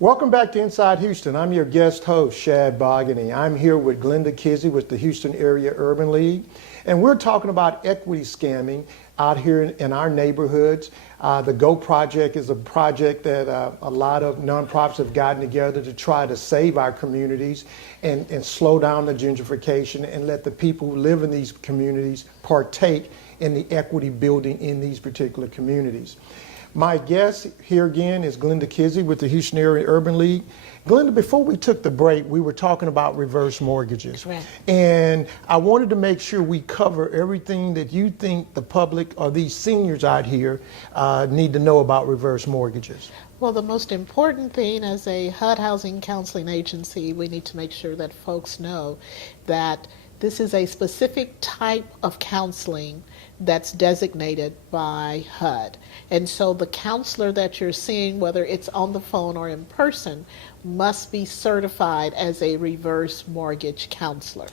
Welcome back to Inside Houston. I'm your guest host, Shad Bogany. I'm here with Glenda Kizzie with the Houston Area Urban League, and we're talking about equity scamming out here in our neighborhoods. The GO Project is a project that a lot of nonprofits have gotten together to try to save our communities and slow down the gentrification and let the people who live in these communities partake in the equity building in these particular communities. My guest here again is Glenda Kizzie with the Houston Area Urban League. Glenda, before we took the break, we were talking about reverse mortgages. Correct. And I wanted to make sure we cover everything that you think the public or these seniors out here need to know about reverse mortgages. Well, the most important thing as a HUD housing counseling agency, we need to make sure that folks know that this is a specific type of counseling that's designated by HUD. And so the counselor that you're seeing, whether it's on the phone or in person, must be certified as a reverse mortgage counselor.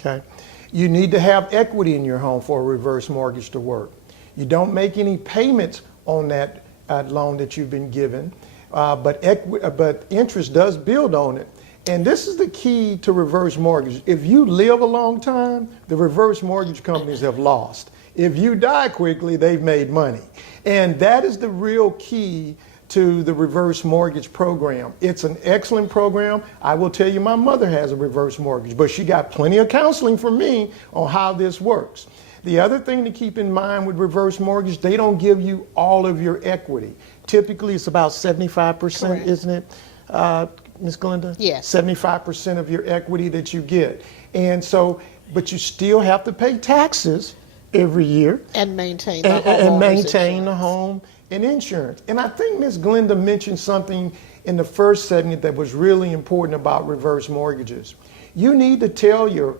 Okay. You need to have equity in your home for a reverse mortgage to work. You don't make any payments on that loan that you've been given, but interest does build on it. And this is the key to reverse mortgage. If you live a long time, the reverse mortgage companies have lost. If you die quickly, they've made money. And that is the real key to the reverse mortgage program. It's an excellent program. I will tell you, my mother has a reverse mortgage, but she got plenty of counseling from me on how this works. The other thing to keep in mind with reverse mortgage, they don't give you all of your equity. Typically, it's about 75%, correct, isn't it? Ms. Glenda? Yes. 75% of your equity that you get. And so, but you still have to pay taxes every year. And maintain the home. And maintain the home and insurance. And I think Ms. Glenda mentioned something in the first segment that was really important about reverse mortgages. You need to tell your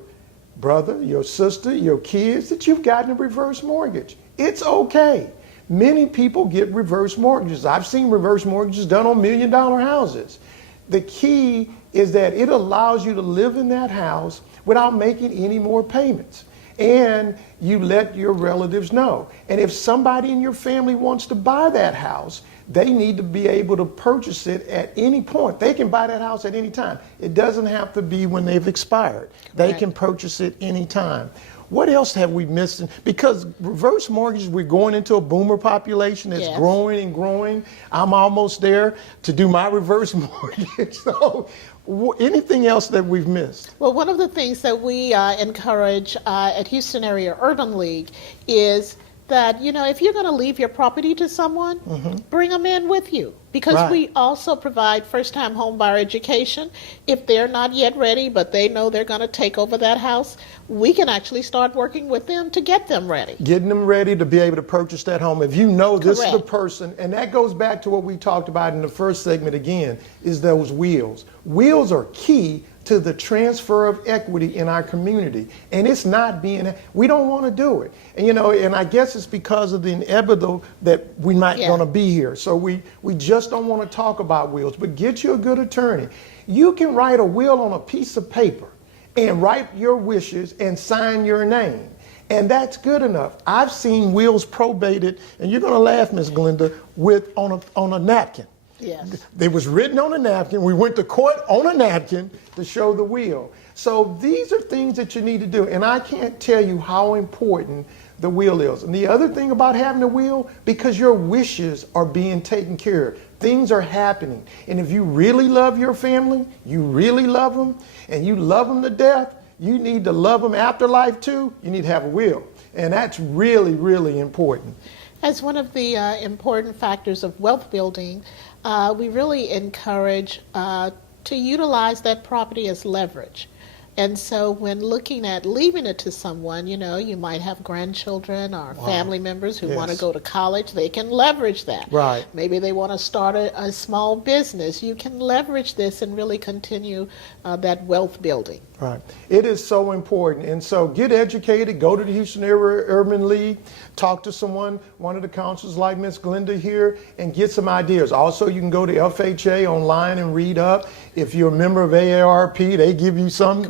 brother, your sister, your kids that you've gotten a reverse mortgage. It's okay. Many people get reverse mortgages. I've seen reverse mortgages done on $1 million houses. The key is that it allows you to live in that house without making any more payments. And you let your relatives know. And if somebody in your family wants to buy that house, they need to be able to purchase it at any point. They can buy that house at any time. It doesn't have to be when they've expired. They can purchase it any time. What else have we missed? Because reverse mortgages, we're going into a boomer population that's growing and growing. I'm almost there to do my reverse mortgage. So anything else that we've missed? Well, one of the things that we encourage at Houston Area Urban League is that, you know, if you're going to leave your property to someone, bring them in with you. Because we also provide first-time home buyer education. If they're not yet ready, but they know they're going to take over that house, we can actually start working with them to get them ready. Getting them ready to be able to purchase that home. If you know this is the person, and that goes back to what we talked about in the first segment again, is those wheels. Wheels are key to the transfer of equity in our community. And it's not being, we don't want to do it. And, you know, and I guess it's because of the inevitable that we might going to be here. So we just don't want to talk about wills, but get you a good attorney. You can write a will on a piece of paper and write your wishes and sign your name. And that's good enough. I've seen wills probated, and you're going to laugh, Ms. Glenda, on a napkin. Yes. It was written on a napkin. We went to court on a napkin to show the will. So these are things that you need to do. And I can't tell you how important the will is. And the other thing about having a will, because your wishes are being taken care of. Things are happening. And if you really love your family, you really love them, and you love them to death, you need to love them afterlife too. You need to have a will. And that's really, really important. As one of the important factors of wealth building, we really encourage to utilize that property as leverage. And so when looking at leaving it to someone, you know, you might have grandchildren or family members who want to go to college. They can leverage that. Right. Maybe they want to start a small business. You can leverage this and really continue that wealth building. Right. It is so important. And so get educated, go to the Houston Area Urban League, talk to someone, one of the counselors like Ms. Glenda here, and get some ideas. Also, you can go to FHA online and read up. If you're a member of AARP, they give you some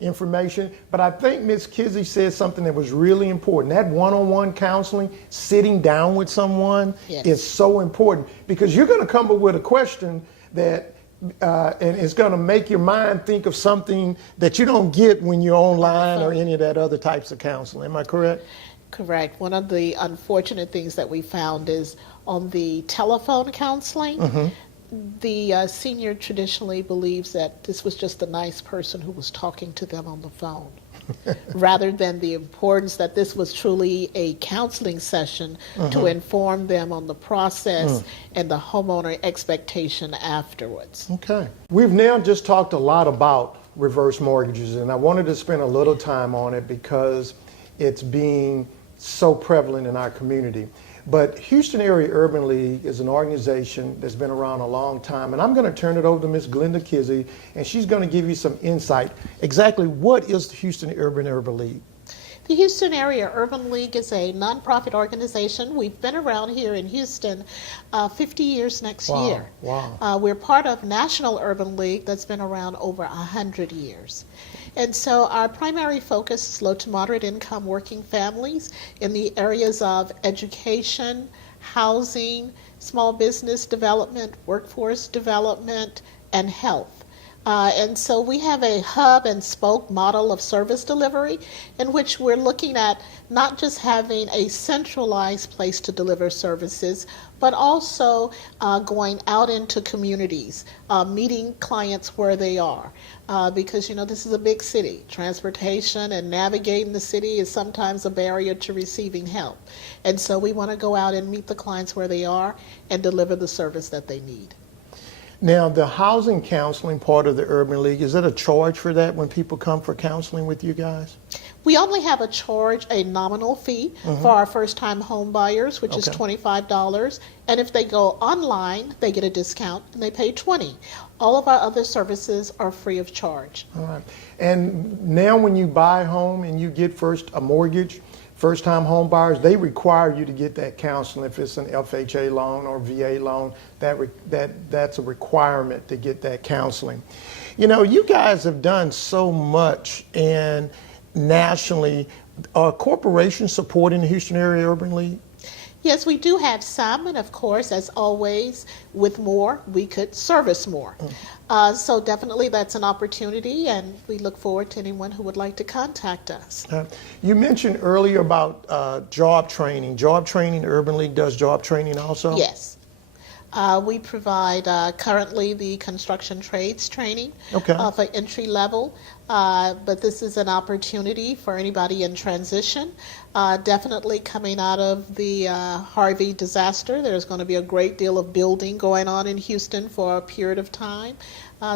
information. But I think Ms. Kizzie said something that was really important. That one-on-one counseling, sitting down with someone is so important, because you're going to come up with a question that and it's going to make your mind think of something that you don't get when you're online or any of that other types of counseling. Am I correct? Correct. One of the unfortunate things that we found is on the telephone counseling, the senior traditionally believes that this was just a nice person who was talking to them on the phone, rather than the importance that this was truly a counseling session to inform them on the process and the homeowner expectation afterwards. Okay. We've now just talked a lot about reverse mortgages, and I wanted to spend a little time on it because it's being so prevalent in our community. But Houston Area Urban League is an organization that's been around a long time, and I'm going to turn it over to Ms. Glenda Kizzie, and she's going to give you some insight. Exactly what is the Houston Urban League? The Houston Area Urban League is a nonprofit organization. We've been around here in Houston 50 years next year. Wow. We're part of National Urban League that's been around over 100 years. And so our primary focus is low to moderate income working families in the areas of education, housing, small business development, workforce development, and health. And so we have a hub and spoke model of service delivery in which we're looking at not just having a centralized place to deliver services, but also going out into communities, meeting clients where they are. Because, this is a big city. Transportation and navigating the city is sometimes a barrier to receiving help. And so we want to go out and meet the clients where they are and deliver the service that they need. Now, the housing counseling part of the Urban League, is that a charge for that when people come for counseling with you guys? We only have a nominal fee for our first-time home buyers, which is $25. And if they go online, they get a discount and they pay $20. All of our other services are free of charge. All right. And now when you buy a home and you get a mortgage, first-time home buyers, they require you to get that counseling. If it's an FHA loan or VA loan, that's a requirement to get that counseling. You guys have done so much, and nationally, are corporations supporting the Houston Area Urban League? Yes, we do have some, and of course, as always, with more, we could service more. So definitely that's an opportunity, and we look forward to anyone who would like to contact us. You mentioned earlier about job training. Job training, the Urban League does job training also? Yes. We provide currently the construction trades training for entry level, but this is an opportunity for anybody in transition. Definitely coming out of the Harvey disaster, there's going to be a great deal of building going on in Houston for a period of time.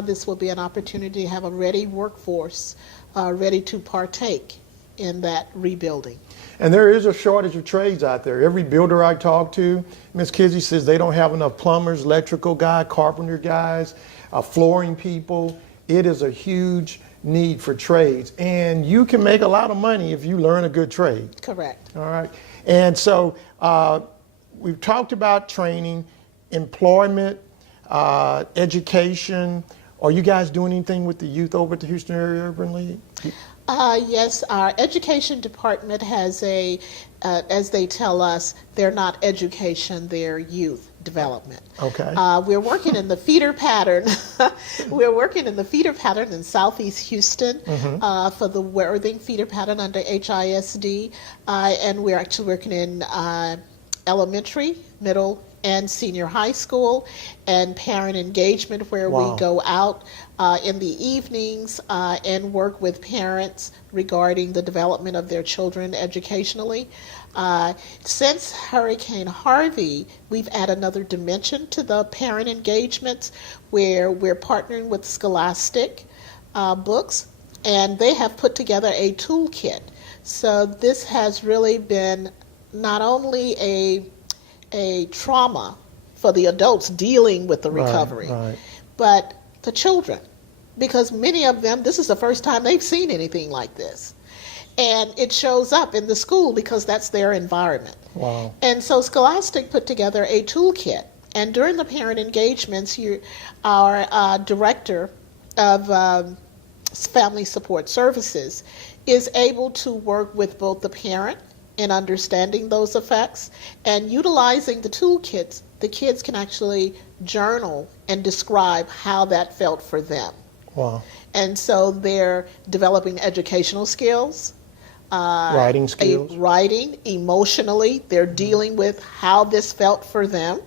This will be an opportunity to have a ready workforce ready to partake in that rebuilding. And there is a shortage of trades out there. Every builder I talk to, Ms. Kizzie says they don't have enough plumbers, electrical guys, carpenter guys, flooring people. It is a huge need for trades. And you can make a lot of money if you learn a good trade. Correct. All right. And so we've talked about training, employment, education. Are you guys doing anything with the youth over at the Houston Area Urban League? Yes, our education department has as they tell us, they're not education, they're youth development. Okay. We're working in the feeder pattern. We're working in the feeder pattern in Southeast Houston for the Worthing feeder pattern under HISD, and we're actually working in elementary, middle, and senior high school, and parent engagement, where we go out in the evenings and work with parents regarding the development of their children educationally. Since Hurricane Harvey, we've added another dimension to the parent engagements, where we're partnering with Scholastic Books, and they have put together a toolkit. So this has really been not only a trauma for the adults dealing with the recovery, but the children, because many of them, this is the first time they've seen anything like this. And it shows up in the school because that's their environment. Wow. And so Scholastic put together a toolkit. And during the parent engagements, our director of Family Support Services is able to work with both the parent in understanding those effects and utilizing the toolkits the kids can actually journal and describe how that felt for them. Wow. And so they're developing educational skills, Writing skills. writing emotionally. They're dealing with how this felt for them.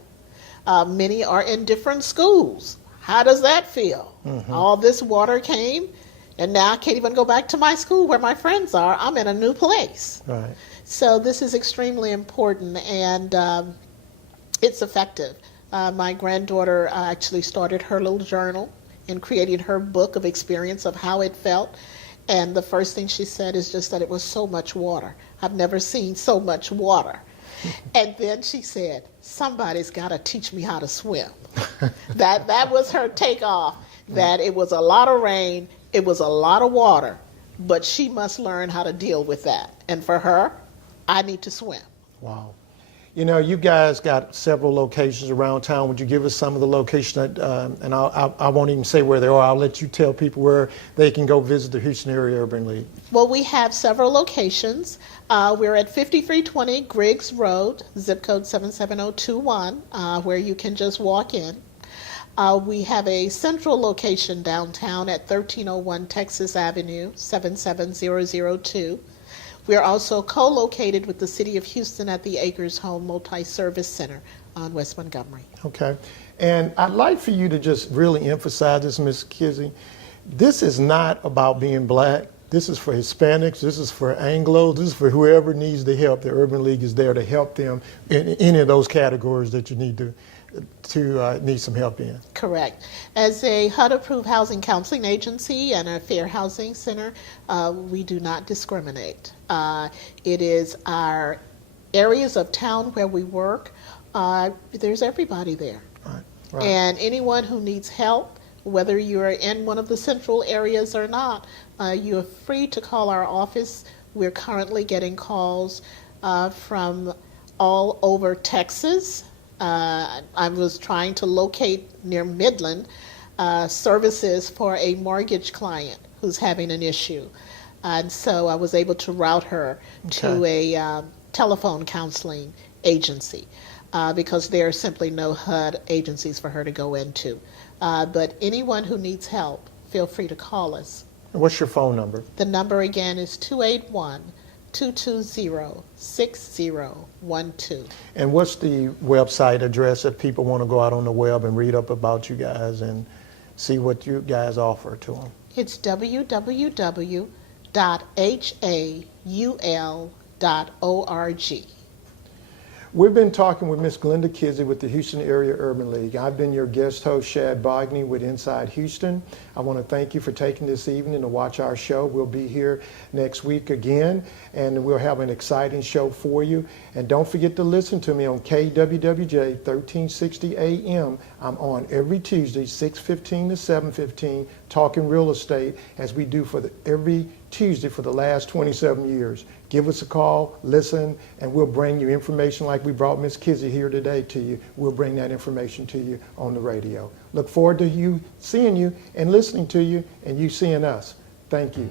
Many are in different schools. How does that feel? All this water came, and now I can't even go back to my school where my friends are. I'm in a new place. Right. So this is extremely important, and it's effective. My granddaughter actually started her little journal in creating her book of experience of how it felt. And the first thing she said is just that it was so much water. I've never seen so much water. And then she said, somebody's got to teach me how to swim. That was her takeoff, that it was a lot of rain, it was a lot of water, but she must learn how to deal with that. And for her, I need to swim. Wow. You know, you guys got several locations around town. Would you give us some of the locations that, and I won't even say where they are. I'll let you tell people where they can go visit the Houston Area Urban League. Well, we have several locations. We're at 5320 Griggs Road, zip code 77021, where you can just walk in. We have a central location downtown at 1301 Texas Avenue, 77002. We are also co-located with the City of Houston at the Acres Home Multi-Service Center on West Montgomery. Okay. And I'd like for you to just really emphasize this, Ms. Kizzie. This is not about being black. This is for Hispanics. This is for Anglos. This is for whoever needs the help. The Urban League is there to help them in any of those categories that you need to need some help in. Correct. As a HUD-approved housing counseling agency and a fair housing center, we do not discriminate. It is our areas of town where we work. There's everybody there. Right. Right. And anyone who needs help, whether you're in one of the central areas or not, you're free to call our office. We're currently getting calls from all over Texas. I was trying to locate near Midland services for a mortgage client who's having an issue. And so I was able to route her to a telephone counseling agency because there are simply no HUD agencies for her to go into. But anyone who needs help, feel free to call us. What's your phone number? The number again is 281-220-6012. And what's the website address if people want to go out on the web and read up about you guys and see what you guys offer to them? It's www.haul.org. We've been talking with Ms. Glenda Kizzie with the Houston Area Urban League. I've been your guest host, Shad Bogney with Inside Houston. I want to thank you for taking this evening to watch our show. We'll be here next week again, and we'll have an exciting show for you. And don't forget to listen to me on KWWJ 1360 AM. I'm on every Tuesday, 6:15 to 7:15, talking real estate as we do for every Tuesday for the last 27 years. Give us a call, listen, and we'll bring you information like we brought Ms. Kizzie here today to you. We'll bring that information to you on the radio. Look forward to you seeing you and listening to you and you seeing us. Thank you.